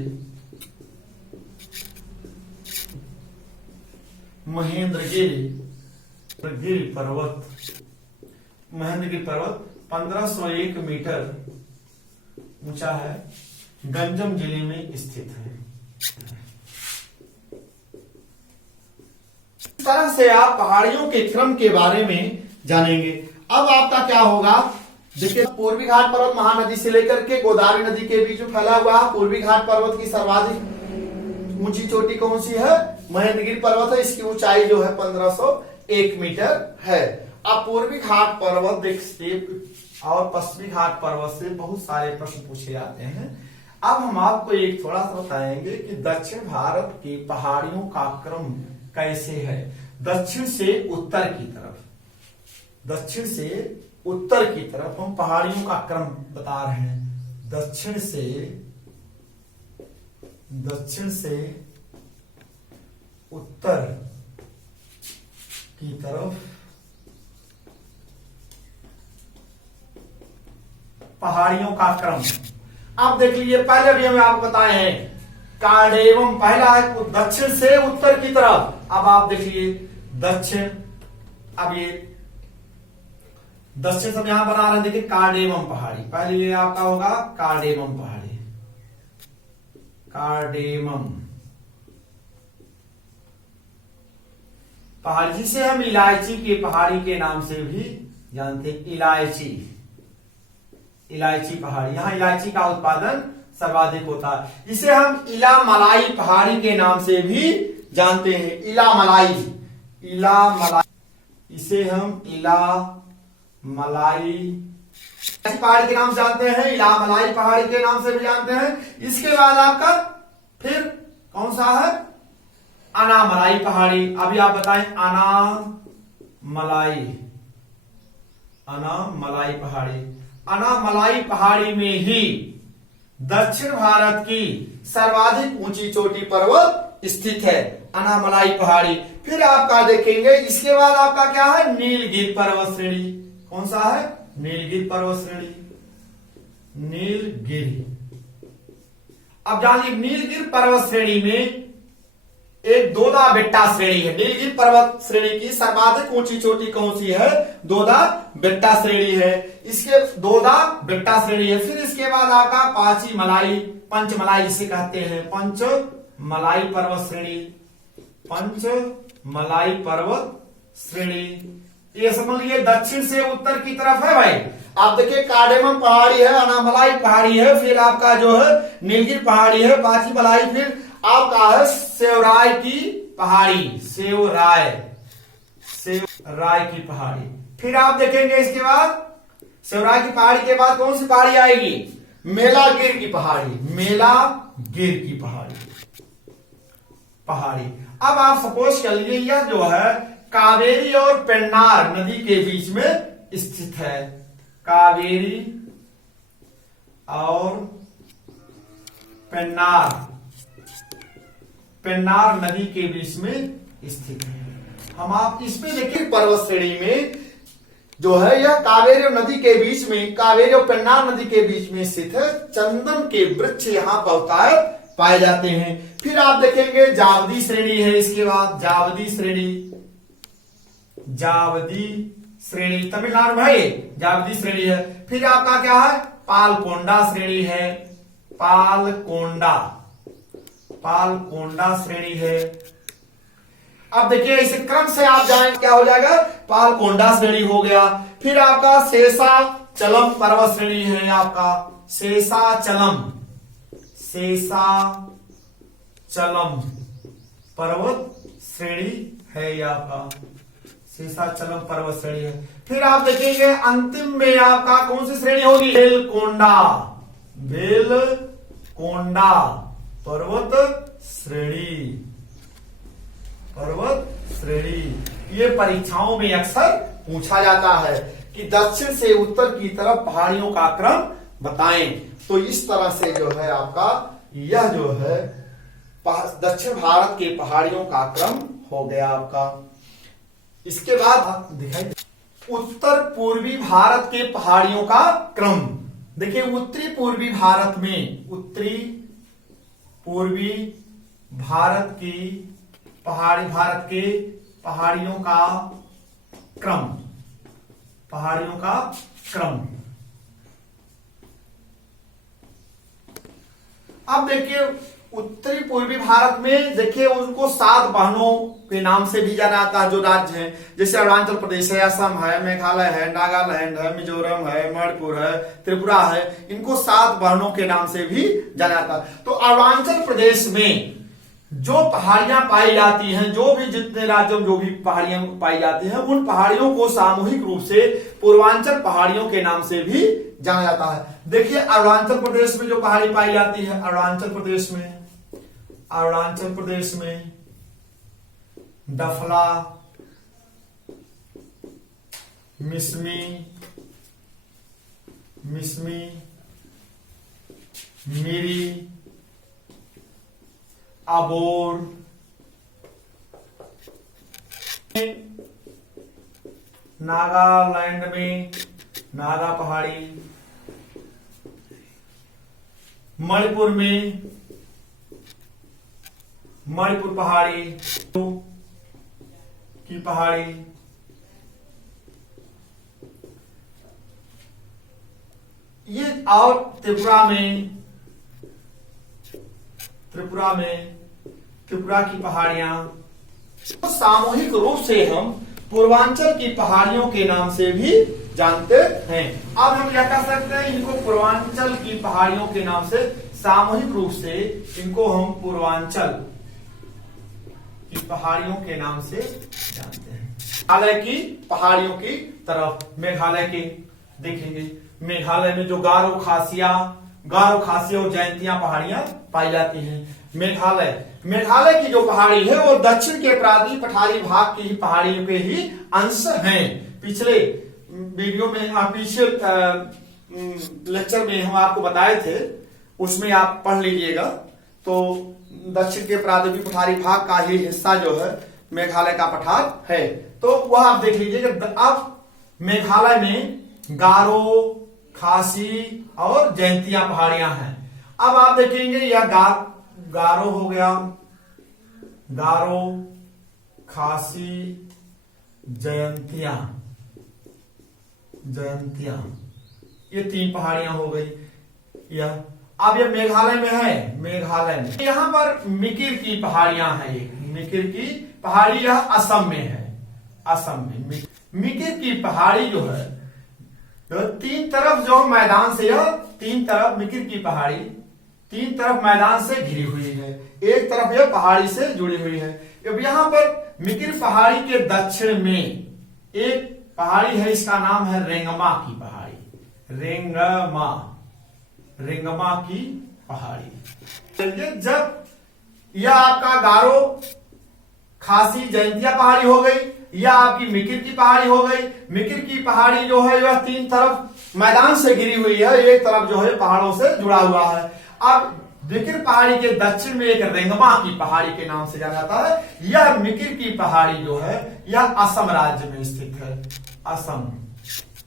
महेंद्रगिरी पर्वत 1501 मीटर ऊंचा है, गंजम जिले में स्थित है। इस तरह से आप पहाड़ियों के क्रम के बारे में जानेंगे। अब आपका क्या होगा, देखिए पूर्वी घाट पर्वत महानदी से लेकर के गोदावरी नदी के बीच में फैला हुआ है। पूर्वी घाट पर्वत की सर्वाधिक ऊंची चोटी कौन सी है? महेंद्रगिरी पर्वत है। इसकी ऊंचाई जो है 1501 मीटर है। अब पूर्वी घाट पर्वत देखिए और पश्चिमी घाट पर्वत से बहुत सारे प्रश्न पूछे जाते हैं। अब हम आपको एक थोड़ा सा बताएंगे कि दक्षिण भारत की पहाड़ियों का क्रम कैसे है। दक्षिण से उत्तर की तरफ हम पहाड़ियों का क्रम बता रहे हैं। दक्षिण से उत्तर की तरफ पहाड़ियों का क्रम। अब देख लीजिए, पहले भी हमें आपको बताए हैं कार्डेवम पहला है दक्षिण से उत्तर की तरफ। अब आप देख लीजिए दक्षिण, अब ये दक्षिण सब यहां बना रहे हैं। देखिए कार्डेवम पहाड़ी, पहले ये आपका होगा कार्डेवम पहाड़ी, कार्डेवम पहाड़ी जिसे हम इलायची की पहाड़ी के नाम से भी जानते हैं। इलायची पहाड़ी, यहां इलायची का उत्पादन सर्वाधिक होता है। इसे हम इलामलाई पहाड़ी के नाम से भी जानते हैं। इलामलाई, इसे हम इलामलाई पहाड़ी के नाम से जानते हैं, इलामलाई पहाड़ी के नाम से भी जानते हैं। इसके बाद आपका फिर कौन सा है? अनामलाई पहाड़ी। अभी आप बताएं अनामलाई पहाड़ी। अनामलाई पहाड़ी में ही दक्षिण भारत की सर्वाधिक ऊंची चोटी पर्वत स्थित है, अनामलाई पहाड़ी। फिर आपका देखेंगे इसके बाद आपका क्या है? नीलगिरी पर्वत श्रेणी। कौन सा है? नीलगिरी पर्वत श्रेणी। नीलगिरी, अब जानिए नीलगिरी पर्वत श्रेणी में एक दोदा बेट्टा श्रेणी है। नीलगिरी पर्वत श्रेणी की सर्वाधिक ऊंची चोटी कौन सी है? दोदा बेट्टा श्रेणी है। इसके दोदा बेट्टा श्रेणी है। फिर इसके बाद आपका पंचमलाई जिसे कहते हैं, पंचमलाई पर्वत श्रेणी। पंचमलाई पर्वत श्रेणी ये समझ लीजिए दक्षिण से उत्तर की तरफ है भाई। आप देखिए कार्डेमम पहाड़ी है, अनामलाई पहाड़ी है, फिर आपका जो है नीलगिरी पहाड़ी है, पांचमलाई, फिर आपका है सेवराय की पहाड़ी, सेवराय की पहाड़ी। फिर आप देखेंगे इसके बाद सेवराय की पहाड़ी के बाद कौन सी पहाड़ी आएगी? मेलागिर की पहाड़ी। मेलागिर की पहाड़ी, पहाड़ी। अब आप सपोज कर लीजिए यह जो है कावेरी और पेन्नार नदी के बीच में स्थित है। कावेरी और पेन्नार नदी के बीच में स्थित है। हम आप इसमें देखिए पर्वत श्रेणी में जो है यह कावेरी और नदी के बीच में, कावेरी और पेन्नार नदी के बीच में स्थित है। चंदन के वृक्ष यहाँ बहुतायत पाए जाते हैं। फिर आप देखेंगे जावदी श्रेणी है, इसके बाद जावदी श्रेणी तमिलनाडु में है, जावदी श्रेणी है। फिर आपका क्या है, पालकोंडा श्रेणी है, पालकोंडा श्रेणी है। अब देखिए इसे क्रम से आप जाएं, क्या हो जाएगा, पालकोंडा श्रेणी हो गया। फिर आपका शेषाचलम पर्वत श्रेणी है, आपका शेषाचलम पर्वत श्रेणी है, ये आपका शेषाचलम पर्वत श्रेणी है। फिर आप देखेंगे अंतिम में आपका कौन सी श्रेणी होगी, बेलकोंडा पर्वत श्रेणी। ये परीक्षाओं में अक्सर पूछा जाता है कि दक्षिण से उत्तर की तरफ पहाड़ियों का क्रम बताएं। तो इस तरह से जो है आपका यह जो है दक्षिण भारत के पहाड़ियों का क्रम हो गया आपका। इसके बाद आप दिखाई उत्तर पूर्वी भारत के पहाड़ियों का क्रम। देखिए उत्तरी पूर्वी भारत में, उत्तरी पूर्वी भारत की भारत के पहाड़ियों का क्रम। अब देखिए उत्तरी पूर्वी भारत में देखिए उनको 7 बहनों के नाम से भी जाना जाता है जो राज्य हैं, जैसे अरुणाचल प्रदेश है, असम है, मेघालय है, नागालैंड है, मिजोरम है, मणिपुर है, त्रिपुरा है। इनको 7 बहनों के नाम से भी जाना जाता है। तो अरुणाचल प्रदेश में जो पहाड़ियां पाई जाती हैं, जो भी जितने राज्यों में जो भी पहाड़ियां पाई जाती हैं, उन पहाड़ियों को सामूहिक रूप से पूर्वांचल पहाड़ियों के नाम से भी जाना जाता है। देखिए अरुणाचल प्रदेश में जो पहाड़ी पाई जाती है, अरुणाचल प्रदेश में डफला, मिसमी, मिरी, अबोर, नागालैंड में नागा पहाड़ी, मणिपुर में मणिपुर पहाड़ी की पहाड़ी, ये और त्रिपुरा की पहाड़ियां। तो सामूहिक रूप से हम पूर्वांचल की पहाड़ियों के नाम से भी जानते हैं। अब हम क्या कर सकते हैं, इनको पूर्वांचल की पहाड़ियों के नाम से सामूहिक रूप से इनको हम पूर्वांचल की पहाड़ियों के नाम से जानते हैं। मेघालय की पहाड़ियों की तरफ मेघालय के देखेंगे, मेघालय में जो गारो खासिया और जयंतिया पहाड़ियां पाई जाती हैं। मेघालय की जो पहाड़ी है वो दक्षिण के प्रांतीय पठारी भाग की ही पहाड़ियों के ही अंश हैं। पिछले वीडियो में पिछले लेक्चर में हम आपको बताए थे, उसमें आप पढ़ लीजिएगा। तो दक्षिण के प्रांतीय पठारी भाग का ही हिस्सा जो है मेघालय का पठार है। तो वह आप देख लीजिएगा। अब मेघालय में गारो, खासी और जयंतिया पहाड़ियां हैं। अब आप देखेंगे यह गारो हो गया, गारो, खासी, जयंतिया, ये 3 पहाड़ियां हो गई। यह अब ये मेघालय में है, मेघालय में यहां पर मिकिर की पहाड़ियां हैं। ये मिकिर की पहाड़ी यह असम में है, असम में मिकिर की पहाड़ी जो है 3 तरफ जो मैदान से, यह 3 तरफ मिकिर की पहाड़ी 3 तरफ मैदान से घिरी हुई है, एक तरफ यह पहाड़ी से जुड़ी हुई है। अब यहां पर मिकिर पहाड़ी के दक्षिण में एक पहाड़ी है, इसका नाम है रेंगमा की पहाड़ी, रेंगमा की पहाड़ी। जब यह आपका गारो खासी जयंतिया पहाड़ी हो गई, यह आपकी मिकिर की पहाड़ी हो गई। मिकिर की पहाड़ी जो है वह 3 तरफ मैदान से घिरी हुई है, एक तरफ जो है पहाड़ों से जुड़ा हुआ है। अब मिकिर पहाड़ी के दक्षिण में एक रेंगमा की पहाड़ी के नाम से जाना जाता है। यह मिकिर की पहाड़ी जो है यह असम राज्य में स्थित है। असम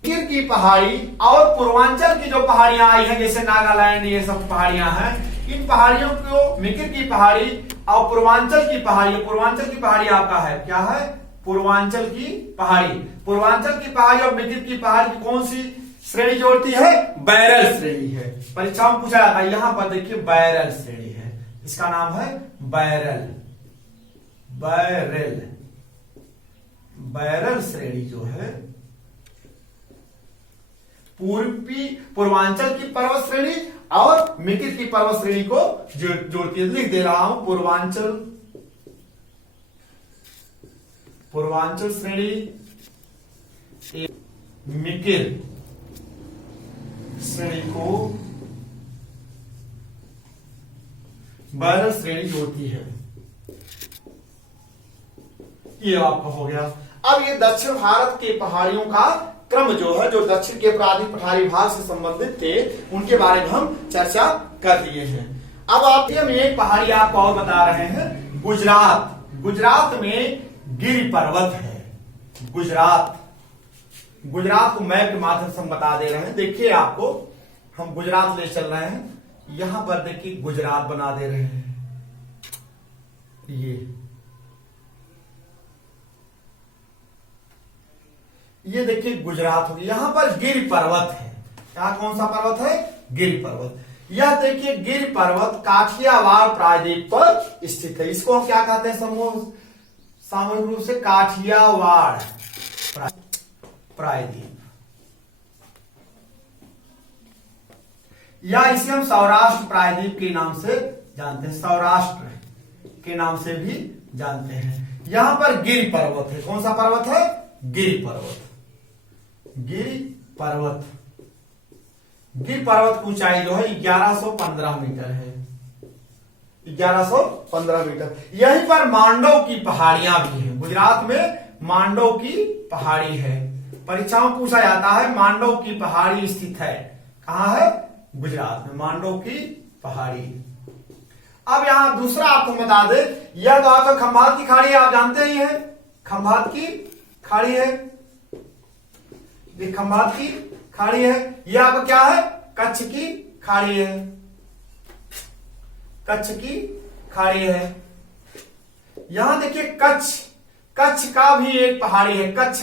मिकिर की पहाड़ी और पूर्वांचल की जो पहाड़ियां आई हैं जैसे नागालैंड, ये सब पहाड़ियां हैं, इन पहाड़ियों को मिकिर की पहाड़ी और पूर्वांचल की पहाड़ी आपका है क्या है, पूर्वांचल की पहाड़ी। पूर्वांचल की पहाड़ी और मिकिर की पहाड़ी की कौन सी श्रेणी जोड़ती है, बैरल श्रेणी है। परीक्षाओं में पूछा जाता है, यहां पर देखिए बैरल श्रेणी है, इसका नाम है बैरल। बैरल बैरल श्रेणी जो है पूर्वांचल की पर्वत श्रेणी और मिकिर की पर्वत श्रेणी को जोड़ती है। लिख दे रहा हूं, पूर्वांचल श्रेणी मिकिर श्रेणी को बैरल श्रेणी जोड़ती है। ये आपका हो गया। अब ये दक्षिण भारत के पहाड़ियों का क्रम जो है, जो दक्षिण के अपराधी पठारी भाग से संबंधित थे, उनके बारे में हम चर्चा कर दिए हैं। अब आप हम एक पहाड़ी आपको और बता रहे हैं, गुजरात। गुजरात में गिरि पर्वत है। गुजरात को मैप के माध्यम से हम बता दे रहे हैं। देखिए आपको हम गुजरात ले चल रहे हैं, यहां पर देखिए गुजरात बना दे रहे हैं। ये देखिए गुजरात होगी, यहां पर गिरि पर्वत है। क्या कौन सा पर्वत है, गिरि पर्वत। यह देखिए गिरि पर्वत काठियावाड़ प्रायद्वीप पर स्थित है। इसको हम क्या कहते हैं, सामूहिक रूप से काठियावाड़ प्रायद्वीप, या इसे हम सौराष्ट्र प्रायद्वीप के नाम से जानते हैं, सौराष्ट्र के नाम से भी जानते हैं। यहां पर गिरि पर्वत है। कौन सा पर्वत है, गिरि पर्वत। गिरि पर्वत की ऊंचाई जो है 1115 मीटर है। 1115 मीटर। यहीं पर मांडव की पहाड़ियां भी हैं। गुजरात में मांडव की पहाड़ी है। परीक्षाओं में पूछा जाता है मांडव की पहाड़ी स्थित है कहां है, गुजरात में मांडव की पहाड़ी। अब यहां दूसरा आपको बता दे, यह तो आपका खंभात की खाड़ी आप जानते ही हैं, खंभात की खाड़ी है। ये खंभात की खाड़ी है। यह आपका क्या है, कच्छ की खाड़ी है। कच्छ की खाड़ी है। यहां देखिए कच्छ का भी एक पहाड़ी है, कच्छ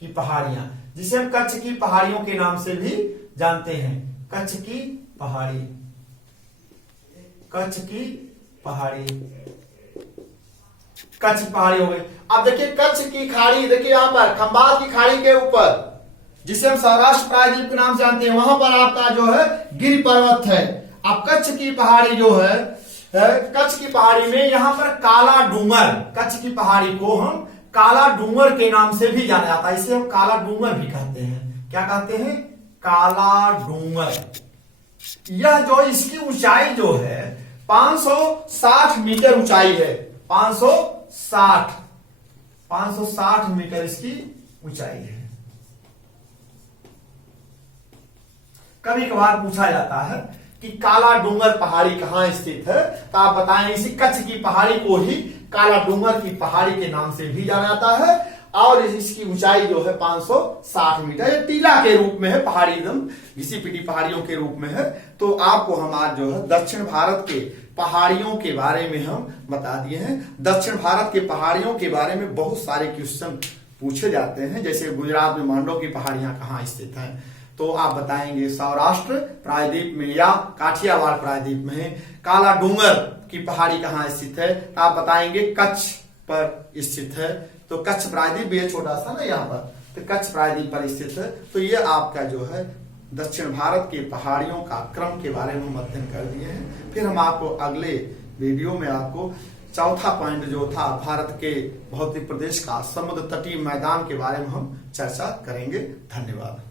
की पहाड़ियां, जिसे हम कच्छ की पहाड़ियों के नाम से भी जानते हैं। कच्छ की पहाड़ी, कच्छ की पहाड़ी हो गई। अब देखिए कच्छ की खाड़ी, देखिए यहां पर खंभात की खाड़ी के ऊपर, जिसे हम सौराष्ट्र प्रायद्वीप के नाम से जानते हैं, वहां पर आपका जो है गिरि पर्वत है। अब कच्छ की पहाड़ी जो है, कच्छ की पहाड़ी में यहां पर काला डूंगर, कच्छ की पहाड़ी को हम काला डूंगर के नाम से भी जाना जाता है। इसे हम काला डूंगर भी कहते हैं। क्या कहते हैं, काला डूंगर। यह जो इसकी ऊंचाई जो है 560 मीटर ऊंचाई है। 560 मीटर इसकी ऊंचाई है। कभी कभार पूछा जाता है कि काला डूंगर पहाड़ी कहां स्थित है, तो आप बताएं। इसी कच्छ की पहाड़ी को ही काला डूंगर की पहाड़ी के नाम से भी जाना जाता है, और इसकी ऊंचाई जो है 560 मीटर। ये टीला के रूप में है, पहाड़ी एकदम घिसी पिटी पहाड़ियों के रूप में है। तो आपको हम आज जो है दक्षिण भारत के पहाड़ियों के बारे में हम बता दिए हैं। दक्षिण भारत के पहाड़ियों के बारे में बहुत सारे क्वेश्चन पूछे जाते हैं, जैसे गुजरात में मांडव की पहाड़ियां कहाँ स्थित हैं, तो आप बताएंगे सौराष्ट्र प्रायद्वीप में या काठियावाड़ प्रायद्वीप में है। काला डूंगर की पहाड़ी कहाँ स्थित है, आप बताएंगे कच्छ पर स्थित है। तो कच्छ प्रायद्वीप भी है छोटा सा ना यहाँ पर, तो कच्छ प्रायद्वीप पर स्थित है। तो ये आपका जो है दक्षिण भारत के पहाड़ियों का क्रम के बारे में हम अध्ययन कर दिए हैं। फिर हम आपको अगले वीडियो में आपको चौथा पॉइंट जो था भारत के भौतिक प्रदेश का समुद्र तटीय मैदान के बारे में हम चर्चा करेंगे। धन्यवाद।